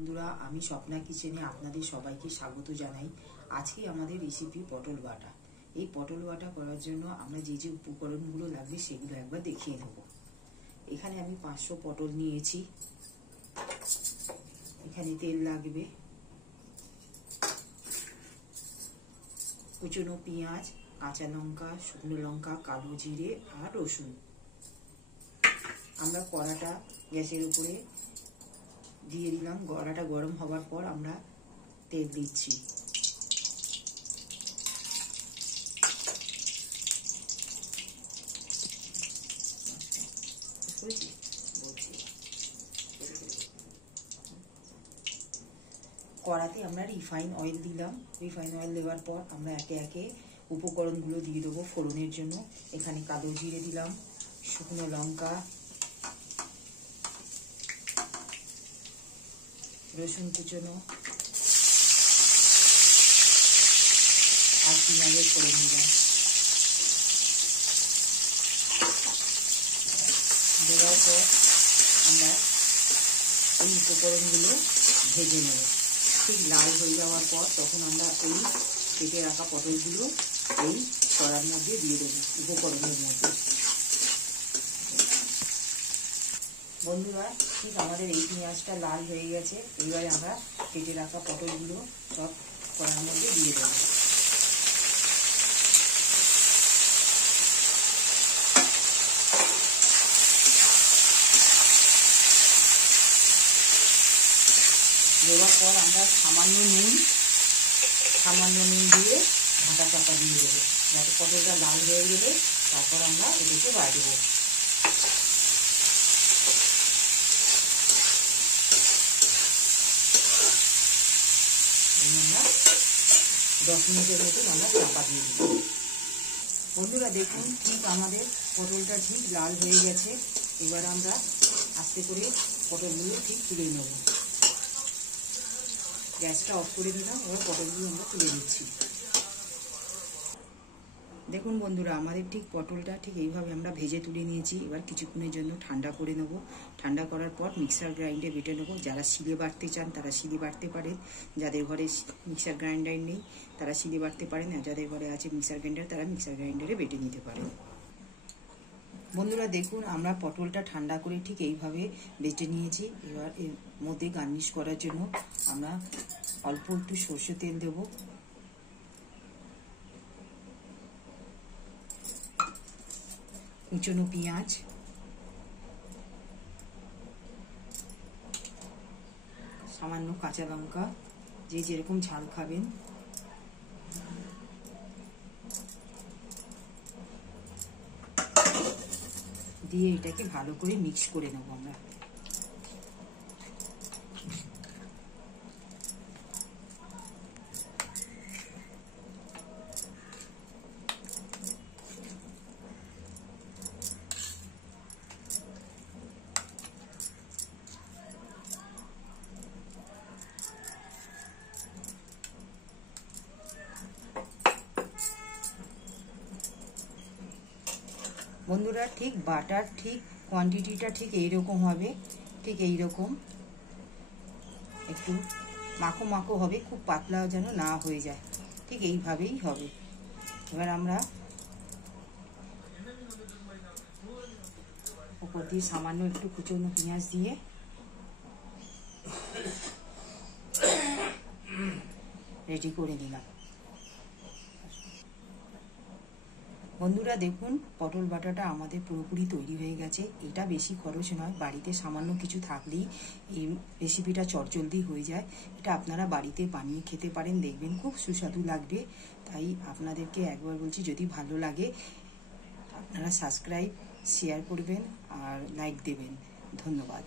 বন্ধুরা, আমি স্বপ্না কিচেনে আপনাদের সবাইকে স্বাগত জানাই। আজকে আমাদের রেসিপি পটল বাটা। এই পটল বাটা করার জন্য আমরা যে যে উপকরণগুলো লাগবে সেগুলো একবার দেখিয়ে নেব। এখানে আমি 500 পটল নিয়েছি। এখানে তেল লাগবে, কুচনো পেঁয়াজ, কাঁচা লঙ্কা, শুকনো লঙ্কা, কালো জিরে আর রসুন। আমরা কড়াটা গ্যাসের উপরে দিয়ে দিলাম। কড়াটা গরম হবার পর আমরা তেল দিচ্ছি। কড়াতে আমরা রিফাইন অয়েল দিলাম। রিফাইন অয়েল দেওয়ার পর আমরা একে একে উপকরণগুলো দিয়ে দেবো ফোড়নের জন্য। এখানে কালো জিরে দিলাম, শুকনো লঙ্কা, রসুন কুচনো আর পেঁয়াজের ফোড়ন দিলাম। দেওয়ার পর আমরা এই উপকরণগুলো ভেজে নেব। ঠিক লাল হয়ে যাওয়ার পর তখন আমরা এই কেটে রাখা পটলগুলো এই কড়ার মধ্যে দিয়ে দেবো, উপকরণের মধ্যে। বন্ধুরা, ঠিক আমাদের এই পেঁয়াজটা লাল হয়ে গেছে। এবারে আমরা কেটে রাখা পটলগুলো সব কড়ার মধ্যে দিয়ে দেবো। দেওয়ার পর আমরা সামান্য নুন দিয়ে ঢাকা চাপা দিয়ে দেবো, যাতে পটলটা লাল হয়ে গেলে তারপর আমরা এটাকে বাড়বো। আমরা 10 মিনিটের মতন আমরা চাপা দিয়ে দেবো। বন্ধুরা দেখুন, ঠিক আমাদের পটলটা ঠিক লাল হয়ে গেছে। এবার আমরা আস্তে করে পটলগুলো ঠিক তুলে নেব। গ্যাসটা অফ করে দিলাম। এবার পটলগুলো আমরা তুলে নিচ্ছি। দেখুন বন্ধুরা, আমাদের ঠিক পটলটা ঠিক এইভাবে আমরা ভেজে তুলে নিয়েছি। এবার কিছুক্ষণের জন্য ঠান্ডা করে নেব। ঠান্ডা করার পর মিক্সার গ্রাইন্ডে বেটে নেব। যারা শিলে বাটতে চান তারা শিলে বাটতে পারেন। যাদের ঘরে মিক্সার গ্রাইন্ডার নেই তারা শিলে বাটতে পারেন, আর যাদের ঘরে আছে মিক্সার গ্রাইন্ডার তারা মিক্সার গ্রাইন্ডারে বেটে নিতে পারেন। বন্ধুরা দেখুন, আমরা পটলটা ঠান্ডা করে ঠিক এইভাবে বেটে নিয়েছি। এবার এর মধ্যে গার্নিশ করার জন্য আমরা অল্প একটু সর্ষে তেল দেব। কুচনো পেঁয়াজ, সামান্য কাঁচা লঙ্কা, যে যেরকম ঝাল খাবেন, দিয়ে এটাকে ভালো করে মিক্স করে নেব আমরা। বন্ধুরা, ঠিক বাটার ঠিক কোয়ান্টিটিটা ঠিক এইরকম হবে। ঠিক এইরকম একটু মাখো মাখো হবে, খুব পাতলা যেন না হয়ে যায়। ঠিক এইভাবেই হবে। এবার আমরা উপর দিয়ে সামান্য একটু কুচনো পেঁয়াজ দিয়ে রেডি করে দিলাম। বন্ধুরা দেখুন, পটল বাটাটা আমাদের পুরোপুরি তৈরি হয়ে গেছে। এটা বেশি খরচ নয়, বাড়িতে সামান্য কিছু থাকলেই এই রেসিপিটা চটজলদি হয়ে যায়। এটা আপনারা বাড়িতে বানিয়ে খেতে পারেন, দেখবেন খুব সুস্বাদু লাগবে। তাই আপনাদেরকে একবার বলছি, যদি ভালো লাগে আপনারা সাবস্ক্রাইব, শেয়ার করবেন আর লাইক দেবেন। ধন্যবাদ।